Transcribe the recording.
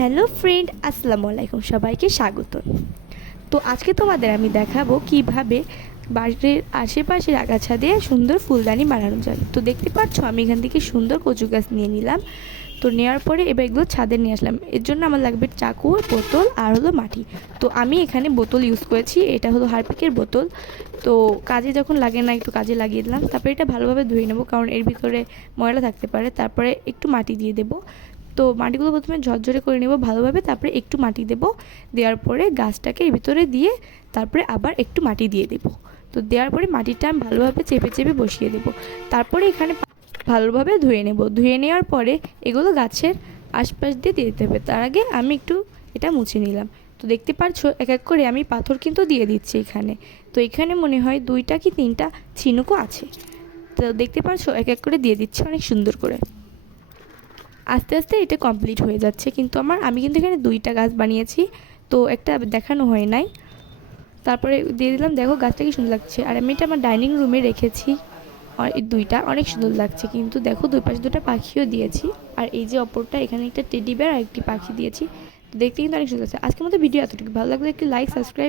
Hello friend, আসসালামু আলাইকুম, সবাইকে স্বাগত। তো আজকে তোমাদের আমি দেখাবো কিভাবে বাড়ির আশেপাশের আগাছা দিয়ে সুন্দর ফুলদানি বানানো যায়। তো দেখতে পাচ্ছ আমি এখান থেকে সুন্দর কচু গাছ নিয়ে নিলাম। তো নেওয়ার পরে এবার এগুলো ছাদে নিয়ে আসলাম। এর জন্য আমার লাগবে চাকু, বোতল আর হলো মাটি। তো আমি এখানে বোতল ইউজ করেছি, এটা হলো হারপিকের বোতল। তো কাজে যখন লাগে না একটু কাজে লাগিয়ে দিলাম। তারপরে এটা ভালোভাবে ধুয়ে নেবো, কারণ এর ভিতরে ময়লা থাকতে পারে। তারপরে একটু মাটি দিয়ে দেবো। তো মাটিগুলো প্রথমে ঝরঝরে করে নেব ভালোভাবে, তারপরে একটু মাটি দেব। দেওয়ার পরে গাছটাকে এর ভিতরে দিয়ে তারপরে আবার একটু মাটি দিয়ে দেব। তো দেওয়ার পরে মাটিটা আমি ভালোভাবে চেপে চেপে বসিয়ে দেব। তারপরে এখানে ভালোভাবে ধুয়ে নেব। ধুয়ে নেওয়ার পরে এগুলো গাছের আশপাশ দিয়ে দিয়ে দিতে হবে। তার আগে আমি একটু এটা মুছে নিলাম। তো দেখতে পাচ্ছো এক এক করে আমি পাথর কিন্তু দিয়ে দিচ্ছি এখানে। তো এখানে মনে হয় 2টা কি 3টা ঝিনুকও আছে। তো দেখতে পাচ্ছো এক এক করে দিয়ে দিচ্ছি অনেক সুন্দর করে। আস্তে আস্তে এটা কমপ্লিট হয়ে যাচ্ছে, কিন্তু আমি কিন্তু এখানে 2টা গাছ বানিয়েছি, তো একটা দেখানো হয় নাই। তারপরে দিয়ে দিলাম, দেখো গাছটা কি সুন্দর লাগছে। আর আমি এটা আমার ডাইনিং রুমে রেখেছি। আর এই 2টা অনেক সুন্দর লাগছে, কিন্তু দেখো দুই পাশে 2টা পাখিও দিয়েছি। আর এই যে অপরটা এখানে একটা টেডি বেয়ার আর একটি পাখি দিয়েছি। দেখতে কিন্তু অনেক সুন্দর লাগছে। আজকের মতো ভিডিও এতটুকু, ভালো লাগলে একটি লাইক, সাবস্ক্রাইব।